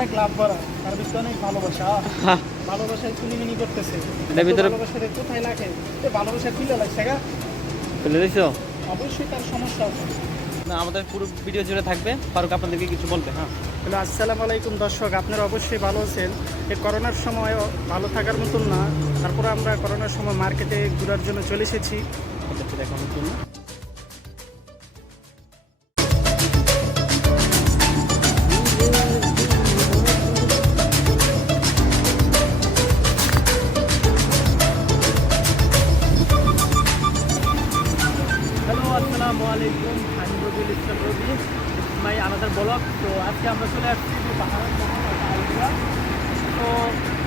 অনেক লাভ করা তার ভিতরে অনেক ভালোবাসা ভালোবাসায় চুনিমিনি করতেছে এটার ভিতরে ভালোবাসারে কোথায় লাগে ভালোবাসা খুলে লাগছে গা ফেলে দিছো? অবশ্যই তার সমস্যা আছে। না, আমাদের পুরো ভিডিও জুড়ে থাকবে। ফারুক আপনাদেরকে কিছু বলবে। হ্যাঁ, হ্যালো, আসসালামু আলাইকুম দর্শক, আপনারা অবশ্যই ভালো আছেন। এই করোনার সময় ভালো থাকার মতন না, তারপরে আমরা করোনার সময় মার্কেটে ঘোরার জন্য চলে এসেছি। আপনাদের দেখানোর জন্য। হ্যালো, আসসালামু আলাইকুম। আমি রবিউল ইসলাম রবি, মাই আনাদার ব্লগ। তো আজকে আমরা চলে আসছি পাহাড়ের আলুয়া। তো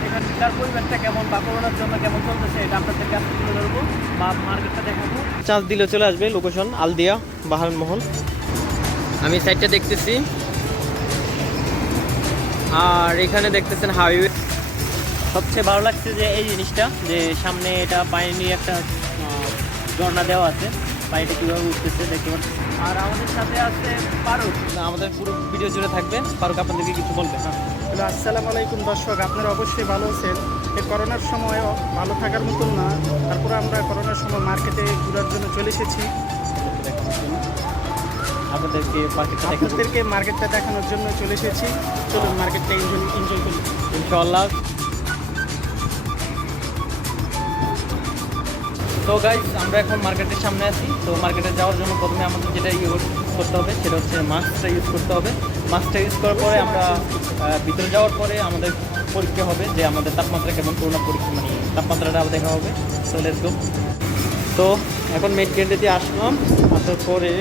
এখানকার পরিবেশটা কেমন বা করোনার জন্য কেমন চলতেছে এটা আপনাদেরকে আজকে তুলে ধরবো বা মার্কেটটা দেখাবো। চার্জ দিলে চলে আসবে লোকেশন আলদিয়া বাহারান মহল। আমি সাইডটা দেখতেছি, আর এখানে দেখতেছেন হাইওয়ে। সবচেয়ে ভালো লাগছে যে এই জিনিসটা, যে সামনে এটা পানি একটা ঝর্ণা দেওয়া আছে, পানিটা কীভাবে উঠতেছে দেখতে পাচ্ছি। আর আমাদের সাথে আছে ফারুক। আমাদের পুরো ভিডিও জুড়ে থাকবে। ফারুক আপনাদেরকে কিছু বলবে। হ্যাঁ, হ্যালো, আসসালামু আলাইকুম দর্শক, আপনারা অবশ্যই ভালো আছেন। এই করোনার সময় ভালো থাকার মতন না, তারপরে আমরা করোনার সময় মার্কেটে ঘোরার জন্য চলে এসেছি। আপনাদেরকে মার্কেটটা দেখানোর জন্য চলে এসেছি। চলুন মার্কেটটা এনজয় করি ইনশাআল্লাহ। তো গাইজ, আমরা এখন মার্কেটের সামনে আছি। তো মার্কেটে যাওয়ার জন্য প্রথমে আমাদের যেটা ইউজ করতে হবে সেটা হচ্ছে মাস্কটা ইউজ করতে হবে। মাস্কটা ইউজ করার পরে আমরা ভিতরে যাওয়ার পরে আমাদের পরীক্ষা হবে যে আমাদের তাপমাত্রা কেমন, করোনা পরীক্ষা মানে তাপমাত্রাটা দেখা হবে। তো লেটস গো। তো এখন মেন গেটে আসলাম, আসার পরে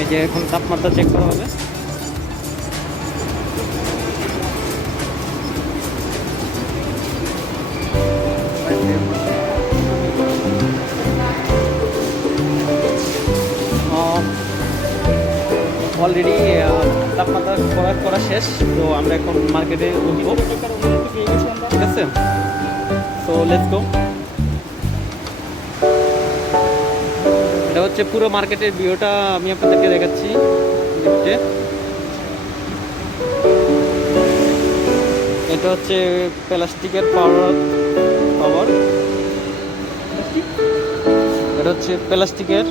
এই যে এখন তাপমাত্রা চেক করা হবে। অলরেডি তাপমাত্রা করা শেষ। তো আমরা এখন মার্কেটে উঠবো, ঠিক আছে? So let's go. এটা হচ্ছে পুরো মার্কেটের ভিউটা আমি আপনাদেরকে দেখাচ্ছি। এটা হচ্ছে প্লাস্টিকের পাওয়ার। এটা হচ্ছে প্লাস্টিকের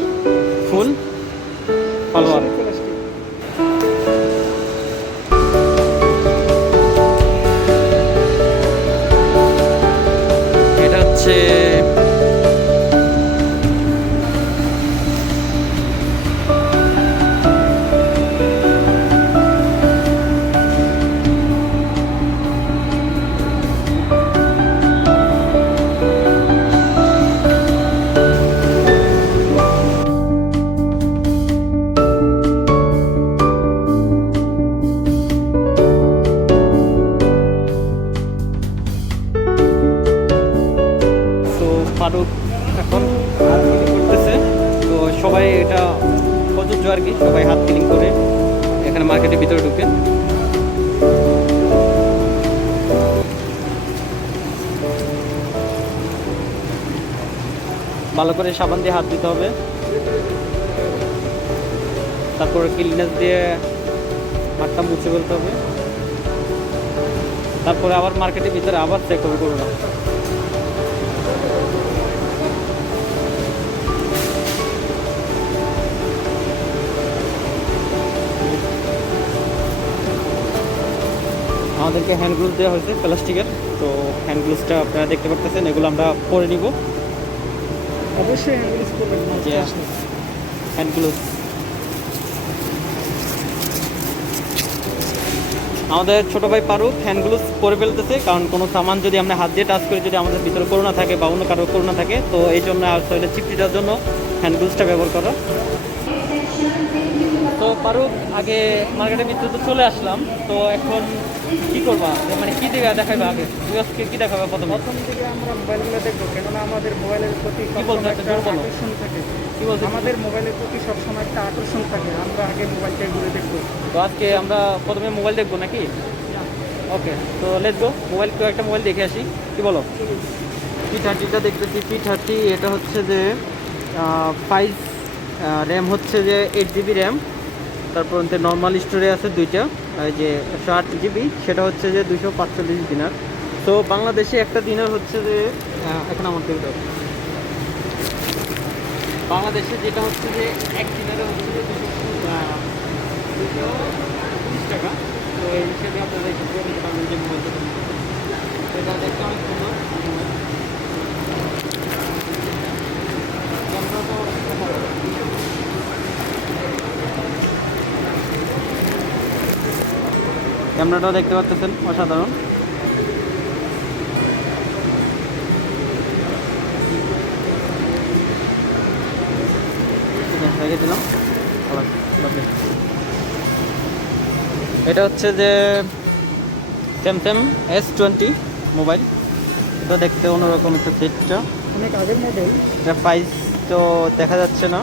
ফুল পালোয়ার। এটা হচ্ছে ফারুক এখন হাত ক্লিন করতেছে। তো সবাই এটা প্রযোজ্য আর কি, সবাই হাত ক্লিন করে এখানে মার্কেটের ভিতরে ঢুকে। ভালো করে সাবান দিয়ে হাত দিতে হবে, তারপর ক্লিনার দিয়ে হাতটা মুছে ফেলতে হবে। তারপরে আবার মার্কেটের ভিতরে আবার চেক হবে করোনা। আমাদেরকে হ্যান্ড গ্লোভস দেওয়া হয়েছে প্লাস্টিকের। তো হ্যান্ড গ্লোভসটা আপনারা দেখতে পাচ্ছেন, এগুলো আমরা পরে নিব। অবশ্যই হ্যান্ড গ্লোভস আমাদের ছোটো ভাই ফারুক হ্যান্ড গ্লোভস পরে ফেলতেছে, কারণ কোনো সামান যদি আমরা হাত দিয়ে টাচ করি, যদি আমাদের ভিতরে করোনা থাকে বা অন্য কারো করোনা থাকে, তো এই জন্য শরীরে চিপটিটার জন্য হ্যান্ড গ্লোভসটা ব্যবহার করা। তো ফারুক, আগে মার্কেটের ভিতরে তো চলে আসলাম, তো এখন কি করবা, মানে কি দিকে দেখাবে আগে? তুই আজকে কি দেখাবে প্রথম থেকে আমরা মোবাইলগুলো দেখবো, কেননা আমাদের মোবাইলের প্রতি কি বলতে একটা আকর্ষণ থাকে। কি বলতে আমাদের মোবাইলের প্রতি সবসময় একটা আকর্ষণ থাকে, আমরা আগে মোবাইলটা ঘুরে দেখবো। তো আজকে আমরা প্রথমে মোবাইল দেখবো নাকি? ওকে, তো লেটস গো। একটা মোবাইল দেখে আসি, কি বলো? P30টা দেখতেছি। P30 এটা হচ্ছে যে 5 র্যাম, হচ্ছে যে 8 GB র্যাম, তারপর নর্মাল স্টোরে আছে দুইটা, এই যে 108 GB, সেটা হচ্ছে যে 245 দিনার। তো বাংলাদেশে একটা দিনার হচ্ছে যে এখন আমার থেকে দাও। বাংলাদেশে যেটা হচ্ছে যে এক দিনারে হচ্ছে যে 230 টাকা। তো এই হিসেবে আপনারা একটু করে নিতে পারবেন যে মোবাইলটা। এটা দেখতে অনেক সুন্দর। ক্যামেরাটাও দেখতে পাচ্ছেন, অসাধারণ। রেখে দিলাম। এটা হচ্ছে যে স্যামসাং S20 মোবাইল। এটা দেখতে অন্যরকম একটা সেটটা, অনেক আগের মডেল। এটা প্রাইস তো দেখা যাচ্ছে না।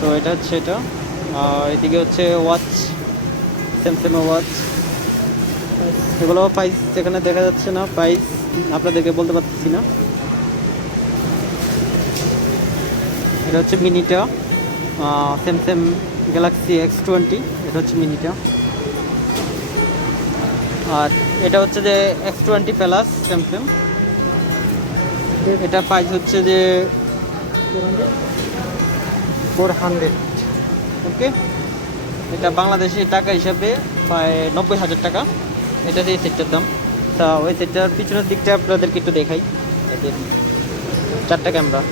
তো এটা হচ্ছে এটা, আর এদিকে হচ্ছে ওয়াচ, স্যামসাং ওয়াচ। এগুলো প্রাইস এখানে দেখা যাচ্ছে না, প্রাইস আপনাদেরকে বলতে পারতেছি না। এটা হচ্ছে মিনিটা, স্যামসাং গ্যালাক্সি S20, এটা হচ্ছে মিনিটা। আর এটা হচ্ছে যে S20 প্লাস স্যামসাং, এটা প্রাইস হচ্ছে যে 400। ওকে, এটা বাংলাদেশি টাকা হিসাবে প্রায় 90,000 টাকা। এটা এই সেটটার দাম। তা ওই সেটটার পিছনের দিকটা আপনাদেরকে একটু দেখাই। এই যে 4টা ক্যামেরা,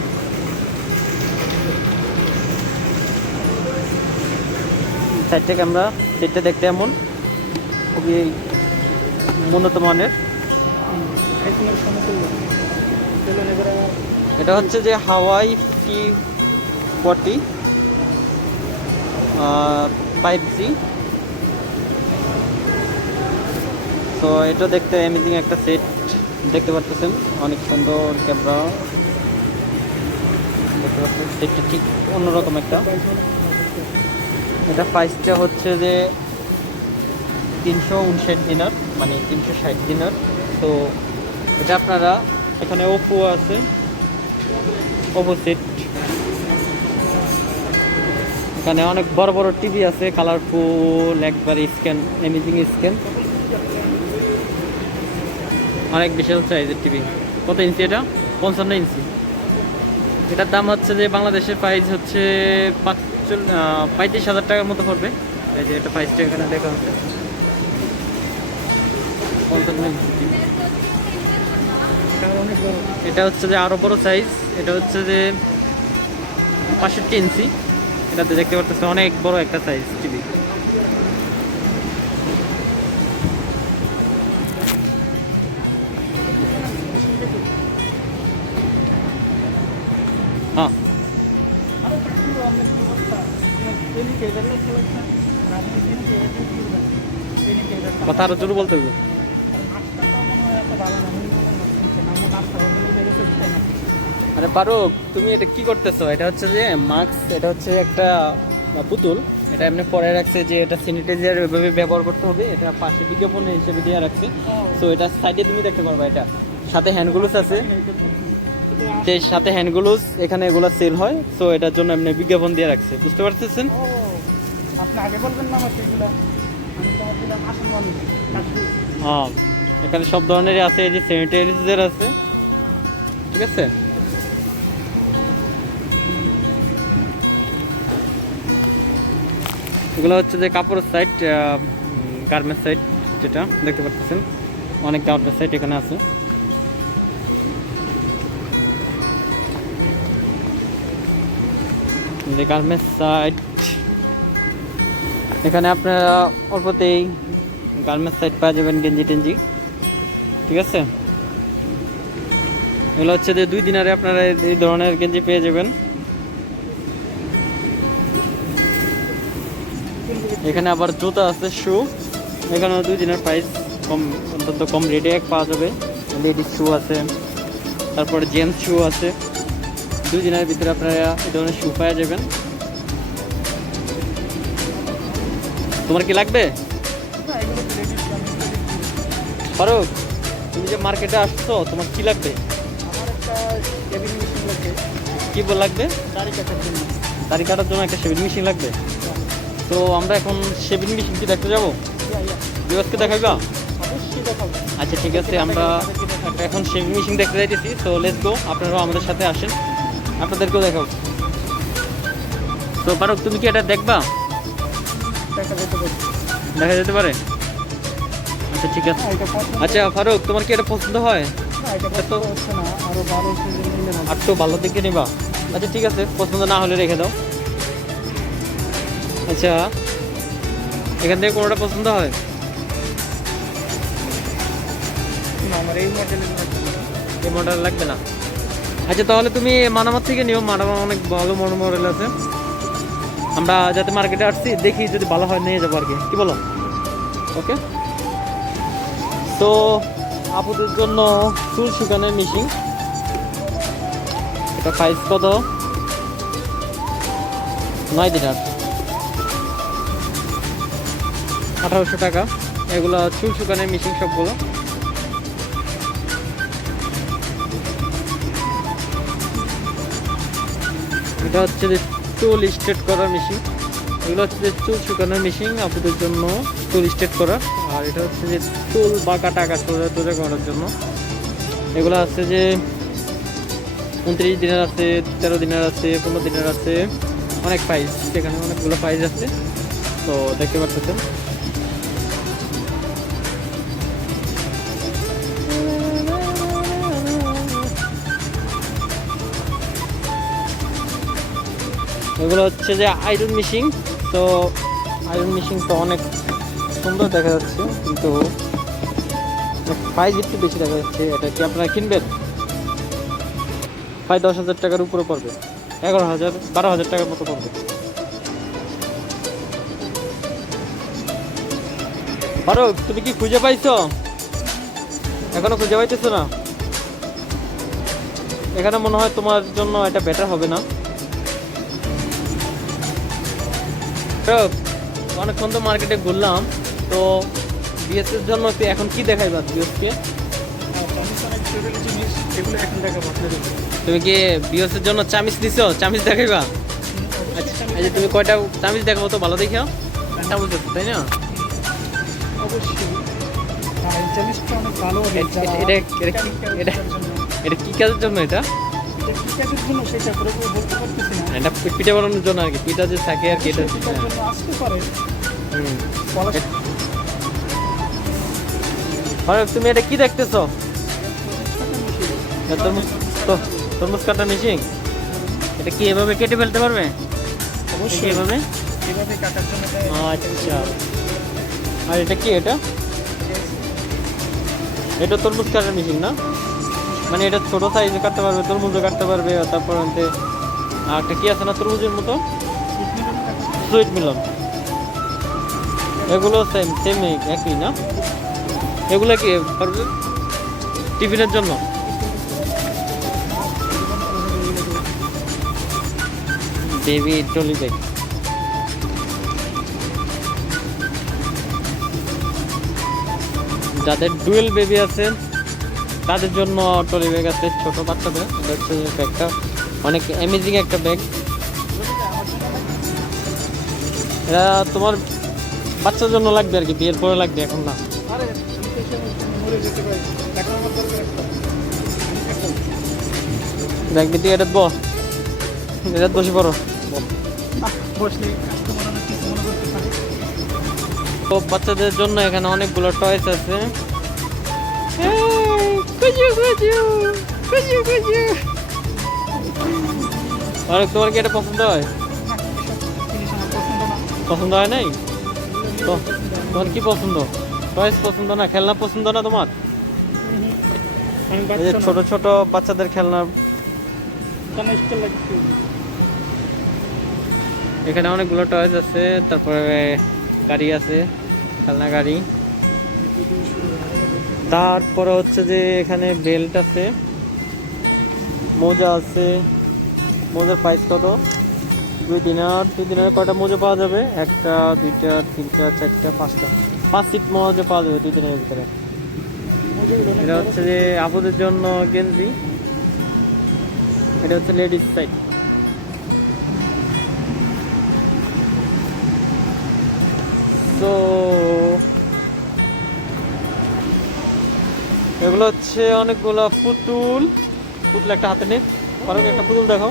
চারটে ক্যামেরা। সেটটা দেখতে এমন খুবই উন্নত মানের। এটা হচ্ছে যে হাওয়াই P40 5G। তো এটা দেখতে অ্যামেজিং একটা সেট, দেখতে পাচ্ছেন অনেক সুন্দর ক্যামেরা দেখতে পাচ্ছেন। সেটটা ঠিক অন্যরকম একটা। এটা প্রাইসটা হচ্ছে যে 359 দিনার, মানে 360 দিনার। তো এটা আপনারা এখানে ওপো আছে, ওপো সেট। এখানে অনেক বড় বড় টিভি আছে, কালারফুল, একবার স্ক্যান, অ্যামেজিং স্ক্যান, অনেক বিশাল সাইজের টিভি। কত ইঞ্চি এটা? 55 ইঞ্চি। এটার দাম হচ্ছে যে বাংলাদেশের প্রাইস হচ্ছে 35,000 টাকার মতো পড়বে। এই যে এটা প্রাইসটা এখানে দেখা হচ্ছে 55 ইঞ্চি টিভি। এটা হচ্ছে যে আরো বড় সাইজ, এটা হচ্ছে যে 65 ইঞ্চি। এটাতে দেখতে পাচ্ছেন অনেক বড় একটা সাইজ টিভি। হ্যাঁ, কথা আরো জোরে বলতে হবে। আরে পারুক, তুমি এটা কি করতেছো? এটা হচ্ছে যে মাস্ক, এটা হচ্ছে একটা পুতুল। এটা এমনি পরে রাখছে যে এটা স্যানিটাইজার এভাবে ব্যবহার করতে হবে। এটা পাশে বিজ্ঞাপন হিসেবে দিয়ে রাখছে। সো এটা সাইডে তুমি দেখতে পারবা। এটা সাথে হ্যান্ড গ্লোভস আছে, যে সাথে হ্যান্ড গ্লোভস এখানে এগুলো সেল হয়। সো এটার জন্য এমনি বিজ্ঞাপন দিয়ে রাখছে, বুঝতে পারতেছেন? আপনি আগে বলবেন না আমাকে এগুলা, আমি তো দিলাম আসল মানুষ। হ্যাঁ, এখানে সব ধরনেরই আছে। এই যে স্যানিটাইজার আছে, ঠিক আছে। এগুলো হচ্ছে যে কাপড়ের সাইট, গার্মেন্টস সাইট, যেটা দেখতে পাচ্ছেন অনেক গার্মেন্টস সাইট এখানে আছে। যে গার্মেন্টস সাইট, এখানে আপনারা অল্পতেই গার্মেন্টস সাইট পাওয়া যাবেন, গেঞ্জি টেঞ্জি, ঠিক আছে। এগুলো হচ্ছে যে 2 দিনারে আপনারা এই ধরনের গেঞ্জি পেয়ে যাবেন। এখানে আবার জুতা আছে, শু। এখানে 2 দিনের প্রাইস কম, অন্তত কম রেটে পাওয়া যাবে। লেডিস শু আছে, তারপরে জেন্টস শু আছে। 2 দিনের ভিতরে আপনারা এই ধরনের শু পাওয়া যাবেন। তোমার কি লাগবে? ফারুক, তুমি যে মার্কেটে আসছো, তোমার কি লাগবে? আমার একটা কেবিন মেশিন লাগবে। কি লাগবে? দাড়ি কাটার জন্য। দাড়ি কাটার জন্য একটা শেভিং মেশিন লাগবে। তো আমরা এখন শেভিং মেশিন কি দেখতে যাবো? ভিউয়ার্সকে দেখাইবা? অবশ্যই দেখাবো। আচ্ছা ঠিক আছে, আমরা এখন শেভিং মেশিন দেখতে যাইতেছি। তো লেটস গো, আপনারাও আমাদের সাথে আসেন, আপনাদেরকেও দেখাবো। তো ফারুক, তুমি কি এটা দেখবা? দেখা যেতে পারে। দেখা যেতে পারে? আচ্ছা ঠিক আছে। এটা পছন্দ, আচ্ছা ফারুক, তোমার কি এটা পছন্দ হয়? না এটা পছন্দ হচ্ছে না, আরো ভালো নিলে ভালো। আর তো ভালো দিকে নিবা? আচ্ছা ঠিক আছে, পছন্দ না হলে রেখে দাও। আচ্ছা, এখান থেকে কোনোটা পছন্দ হয়? না, আমার এই মডেলের লাগবে না। এই মডেল লাগবে না? আচ্ছা তাহলে তুমি মানামার থেকে নিও, মানামার অনেক ভালো মডেল আছে। আমরা যাতে মার্কেটে আসছি, দেখি যদি ভালো হয় নিয়ে যাবো আর কি বলো? ওকে। তো আপুদের জন্য চুল শুকানোর মেশিন, এটা প্রাইস কত? 9 দিনার, 1800 টাকা। এগুলো চুল শুকানোর মেশিন সবগুলো। এটা হচ্ছে যে চুল স্ট্রেট করার মেশিন। এগুলো হচ্ছে যে চুল শুকানোর মেশিন আপনাদের জন্য, চুল স্ট্রেট করার। আর এটা হচ্ছে যে চুল বাঁকা টাকা সোজা টোজা করার জন্য। এগুলো আছে যে 29 দিনের আছে, 13 দিনের আছে, 15 দিনের আছে, অনেক প্রাইস, সেখানে অনেকগুলো প্রাইস আছে। তো দেখতে পাচ্ছেন। এগুলো হচ্ছে যে আয়রন মেশিন। তো আয়রন মেশিন তো অনেক সুন্দর দেখা যাচ্ছে, কিন্তু প্রাইস একটু বেশি দেখা যাচ্ছে। এটা কি আপনারা কিনবেন? প্রায় 10,000 টাকার উপরে পড়বে, 11,000 12,000 টাকার মতো পড়বে। ফারুক, তুমি কি খুঁজে পাইছো? এখনো খুঁজে পাইতেছো না? এখানে মনে হয় তোমার জন্য এটা বেটার হবে না? অনেকক্ষণ তো মার্কেটে ঘুরলাম, তো বিএসএর জন্য এখন কি দেখাইবা বিএসকে? অনেক জরুরি জিনিস, এগুলো এখন দেখাবো আপনাদের। তুমি কি বিএসএর জন্য চামিচ নিছো? চামিচ দেখাইবা? আচ্ছা, আচ্ছা তুমি কয়টা চামিচ দেখাবো তো ভালো দেখিও? একটা বলছো তাই না? অবশ্যই। আর এই জিনিসটা অনেক ভালো হবে। এটা কি কাজের জন্য? এটা কি কাজের জন্য সেটা পুরোপুরি বলতে পারতেছি না। এটা পিঠা বানানোর জন্য আর কি, পিঠা যে থাকে আর কি। এটা সেটার জন্য আসতে পারে। হুম। বলা- ফারুক, তুমি এটা কি দেখতেছো? তরমুজ কাটা মেশিন। এটা কি এভাবে কেটে ফেলতে পারবে? অবশ্যই এভাবে? এভাবে কাটার জন্য আচ্ছা। আর এটা কি? এটা তরমুজ কাটার মেশিন না? মানে এটা ছোট সাইজে কাটতে পারবে, তরমুজও কাটতে পারবে। তারপর আর একটা কি আছে না তরমুজের মতো, সুইট মিলন। এগুলো সেম সেম একই না? এগুলো কি পারবে টিফিনের জন্য? Baby trolley bag. যাদের ডুয়েল বেবি আছে তাদের জন্য ট্রলি ব্যাগ আছে, ছোট বাচ্চাদের। এটা হচ্ছে ব্যাগটা অনেক অ্যামেজিং একটা ব্যাগ। এটা তোমার বাচ্চার জন্য লাগবে আর কি, বিয়ের পরে লাগবে, এখন না। আরে আমি তো এসে মরে যেতে পারি, এখন আমার দরকার একটা। ব্যাগ দিতে এটা বসে পড়ো। বসলে কাস্টমার অনেক কিছু মনে করতে পারে। তো বাচ্চাদের জন্য এখানে অনেকগুলো টয়েস আছে। কুজু কুজু কুজু কুজু। আর তোমার কি এটা পছন্দ হয়? জিনিস আমার পছন্দ না। পছন্দ হয় নাই? তো তোমার কি পছন্দ? টয়েস পছন্দ না? খেলনা পছন্দ না তোমার? আমি এই যে বাচ্চা ছোট ছোট বাচ্চাদের খেলনা। কেন স্টাইল লাগছে? এখানে অনেকগুলো টয়েস আছে, তারপরে গাড়ি আছে, খেলনা গাড়ি। তারপরে হচ্ছে যে এখানে বেল্ট আছে, মোজা আছে। মোজার প্রাইস কত? 2 দিনার। 2 দিনারে কয়টা মোজা পাওয়া যাবে? 1টা 2টা 3টা 4টা 5টা 5 সিট মোজা পাওয়া যাবে 2 দিনের ভিতরে। এটা হচ্ছে যে আপুদের জন্য গেঞ্জি। এটা হচ্ছে লেডিস সাইড। সো এগুলো হচ্ছে অনেকগুলো পুতুল। পুতুল একটা হাতে নে, ফারুক একটা পুতুল দেখো।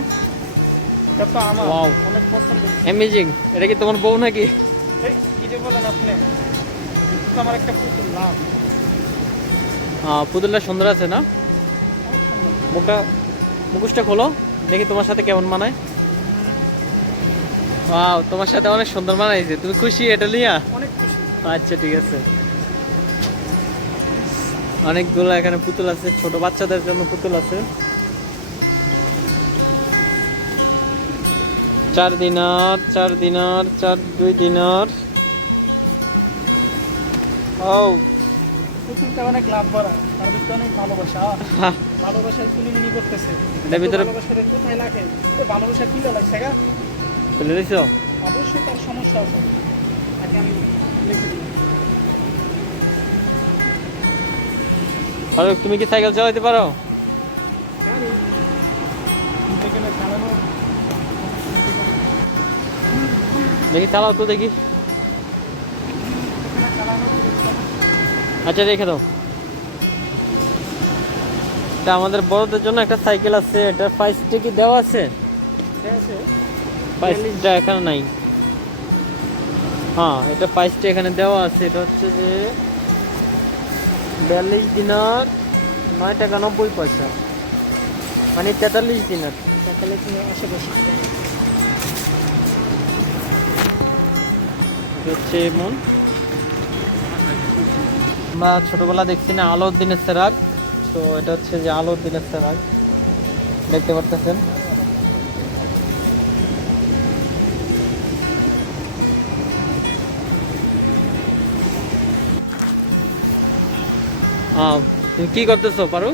এটা তো আমার Wow. অনেক পছন্দ। অ্যামেজিং। এটা কি তোমার বউ নাকি? এই কি যে বলেন আপনি, এটা তো আমার একটা পুতুল না। পুতুলটা সুন্দর আছে না? অনেক সুন্দর। মুখোশটা খোলো, দেখি তোমার সাথে কেমন মানায়। ওয়াও, তোমার সাথে অনেক সুন্দর মানাইছে। তুমি খুশি এটা নিয়া? অনেক খুশি। আচ্ছা ঠিক আছে। অনেকগুলো এখানে পুতুল আছে, ছোট বাচ্চাদের জন্য পুতুল আছে। 4 দিনার, 4 দিনার, 2 দিনার। ও পুতুলটা অনেক লাভ করা, তার ভিতরে অনেক ভালোবাসা। হ্যাঁ, ভালোবাসায় কুলিমিনি করতেছে। এটার ভিতরে ভালোবাসার কোথায় লাগে? ভালোবাসা কি লাগছে গা? তুলে দিছো? অবশ্যই তার সমস্যা আছে, তাকে আমি লিখে দিই। ফারুক, তুমি কি সাইকেল চালাতে পারো? গাড়ি যেখানে চালানো দেখি চালাও তো দেখি। যেখানে চালানো আচ্ছা রেখে দাও। এটা আমাদের বড়দের জন্য একটা সাইকেল আছে। এটার প্রাইসটা কি দেওয়া আছে? ঠিক আছে। প্রাইসটা এখানে নাই। হ্যাঁ, এটা প্রাইসটা এখানে দেওয়া আছে। এটা হচ্ছে যে 42 দিনার 9 টাকা 90 পয়সা, মানে 43 দিনার। সকালে তুমি আশেপাশে এটা হচ্ছে এমন। আমরা ছোটবেলা দেখছি না আলাউদ্দিনের চেরাগ, তো এটা হচ্ছে যে আলাউদ্দিনের চেরাগ, দেখতে পারতেছেন। তুমি কি করতেছো পারো?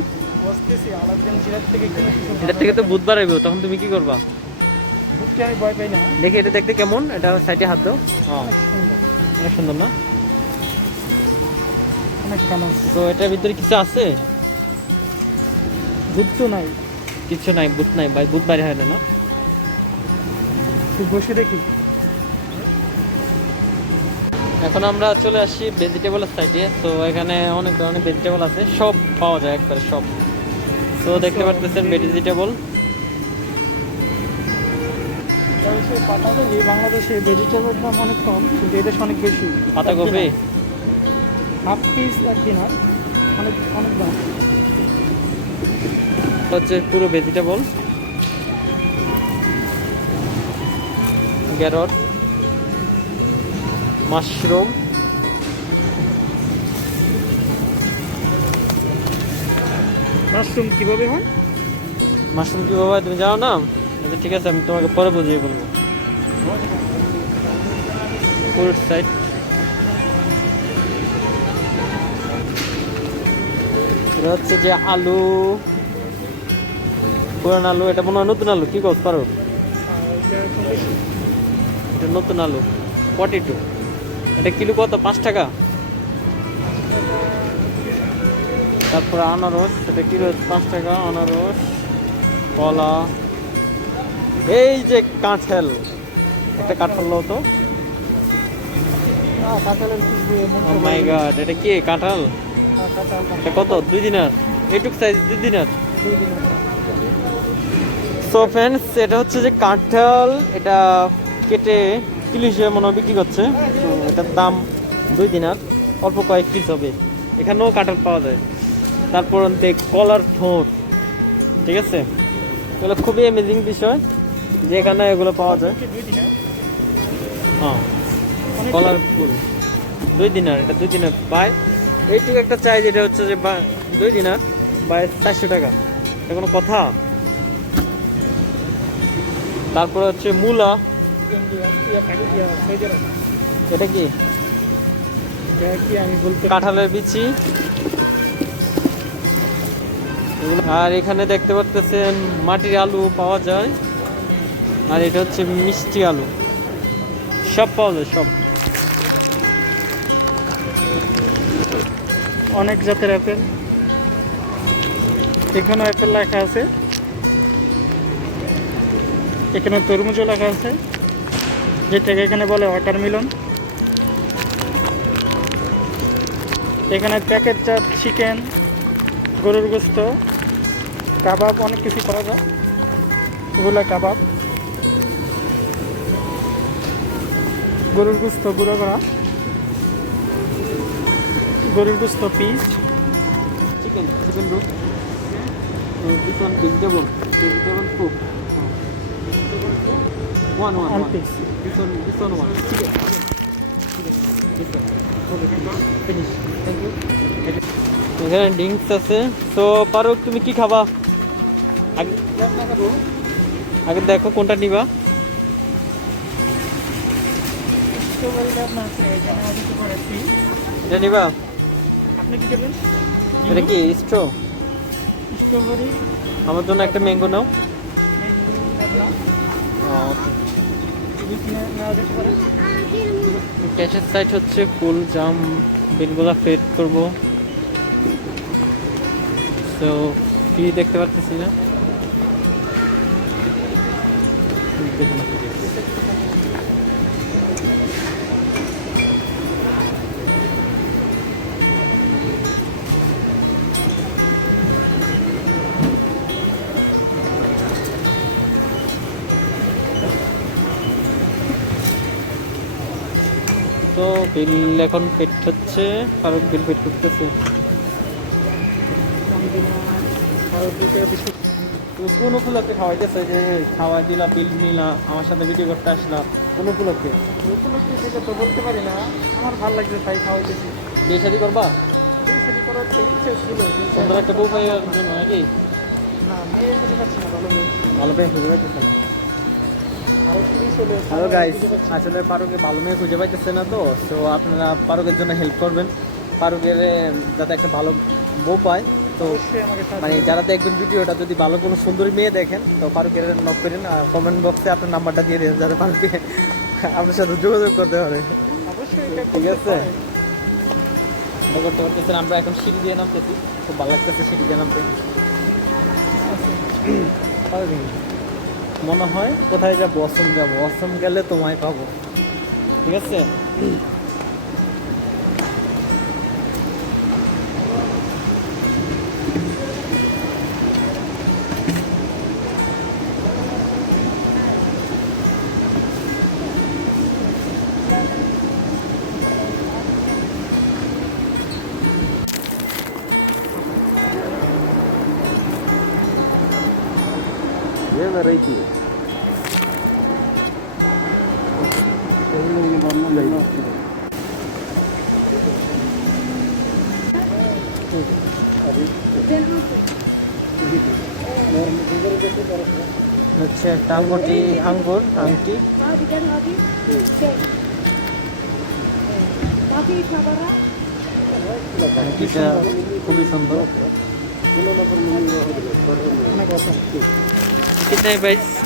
বসতেছি আলাদিন চিরার থেকে কিনে কিছু এটা থেকে তো বুধবার আইব, তখন তুমি কি করবা? বুঝতে আমি ভয় পাই না। দেখি এটা দেখতে কেমন। এটা সাইডে হাত দাও। অনেক সুন্দর, অনেক সুন্দর না? অনেক ভালো। তো এটার ভিতরে কিছু আছে? বুঝতো নাই, কিছু নাই, বুট নাই ভাই, বুট বাইরে হয় না। তুই বসে দেখি। এখন আমরা চলে আসি ভেজিটেবলের সাইডে। তো এখানে অনেক ধরনের ভেজিটেবল আছে, সব পাওয়া যায় একবারে সব। তো দেখতে পারতেছেন ভেজিটেবল। পাতাকপি বাংলাদেশে ভেজিটেবলের দাম অনেক কম, কিন্তু এদেশে অনেক বেশি। পাতাকপি হাফ পিস একদিন আর অনেক অনেক দাম। হচ্ছে পুরো ভেজিটেবল। ক্যারট, মাশরুম, মাশরুম কিভাবে হয়? মাশরুম কি বাবা তুমি জানো না? আচ্ছা ঠিক আছে, আমি তোমাকে পরে বুঝিয়ে বলবো। ফ্রুট সাইড, এটা হচ্ছে যে আলু, পুরান আলু। এটা মনে হয় নতুন আলু, কি করতে পারো? এটা নতুন আলু 42। এটা কিলো কত? 5 টাকা। তারপরে আনারস, এটা কিলো 5 টাকা আনারস। কলা, এই যে কাঁঠাল, একটা কাঁঠাল নাও তো। কাঁঠালের পিস দিয়ে ও মাই গড, এটা কি কাঁঠাল? কাঁঠাল এটা কত? 2 দিনার। এইটুক সাইজ 2 দিনার। 2 দিন। সো ফ্রেন্ডস, এটা হচ্ছে যে কাঁঠাল। এটা কেটে কিলো হিসেবে মনে হয় বিক্রি করছে। তো এটার দাম 2 দিনার, অল্প কয়েক পিস হবে। এখানেও কাঁঠাল পাওয়া যায়। তারপর কলার ঠোঁট, ঠিক আছে। এগুলো খুবই অ্যামেজিং বিষয় যে এখানে এগুলো পাওয়া যায়। 2 দিনে হ্যাঁ, কলার ফুল 2 দিনার। এটা 2 দিনার বাই এইটুকু একটা চাই, যেটা হচ্ছে যে 2 দিনার বাই 400 টাকা। এটা কোনো কথা? তারপরে হচ্ছে মূলা। এটা কি? কি আমি বলতে কাঁঠালের বিচি। আর এখানে দেখতে পাচ্ছেন মাটির আলু পাওয়া যায়। আর এটা হচ্ছে মিষ্টি আলু, সব পাওয়া যায় সব। অনেক জাতের অ্যাপেল, এখানেও অ্যাপেল লেখা আছে, এখানে তরমুজও লেখা আছে, যেটাকে এখানে বলে ওয়াটারমেলন। এখানে প্যাকেটজাত চিকেন, গরুর গোস্ত, কাবাব অনেক কিছু পাওয়া যায়। এগুলো কাবাব, গরুর গোস্ত গুঁড়ো করা, গরুর গোস্ত piece, chicken roll, this one vegetable soup, one on piece. This one one chicken, finish, thank you. এখানে ড্রিঙ্কস আছে। তো পারুক তুমি কি খাবা? আগে দেখো কোনটা নিবা। স্ট্রবেরিটা আপনার আছে, এখানে হতে পারে free। এটা নিবা? আপনি কি করবেন? এটা কি স্ট্রো? স্ট্রবেরি আমার জন্য একটা ম্যাঙ্গো নাও। নেওয়া যেতে পারে। ক্যাশের সাইট হচ্ছে ফুল জাম, বিলগুলা ফেড করব। তো কি দেখতে পারতেছি না। তো বিল এখন পেড হচ্ছে, ফারুক বিল পেড করতেছে। কোন উপলক্ষে খাওয়াইতেছে যে খাওয়া দিলা, বিল নিলা, আমার সাথে ভিডিও করতে আসলা, কোন উপলক্ষে? উপলক্ষে সেটা তো বলতে পারি না, আমার ভালো লাগছে তাই খাওয়াইতেছি। বিয়ে শাদি করবা? সেটি করার তো ইচ্ছে ছিল, কিন্তু সুন্দর একটা বউ পাইয়ার জন্য নাকি? না, মেয়ে খুঁজে পাচ্ছি না, ভালো মেয়ে। ভালো মেয়ে খুঁজে পাইতেছে না। আরো ফ্রি চলে হ্যালো গাইস, আসলে ফারুকে ভালো মেয়ে খুঁজে পাইতেছে না, তো সো আপনারা ফারুকের জন্য হেল্প করবেন, ফারুকের যাতে একটা ভালো বউ পায়। তো অবশ্যই আমাকে সাহায্য মানে করবেন। যারা দেখবেন ভিডিওটা, যদি ভালো কোনো সুন্দরী মেয়ে দেখেন তো ফারুকের নক করেন, আর কমেন্ট বক্সে আপনার নাম্বারটা দিয়ে দেন যাতে ফারুকে আপনার সাথে যোগাযোগ করতে পারে। অবশ্যই এটা ঠিক করতে আছে। পারে। এটা করতে পারতেছেন। আমরা এখন সিঁড়ি দিয়ে নামতেছি, খুব ভালো লাগতেছে সিঁড়ি দিয়ে নামতে। মনে হয় কোথায় যাবো, অসম গেলে তোমায় পাবো। ঠিক আছে। വെറൈറ്റി হচ্ছে টাঙ্গটি আঙ্গুর আংটি। আংটিটা খুবই সুন্দর। অনেক অসম। কিতনে प्राइस?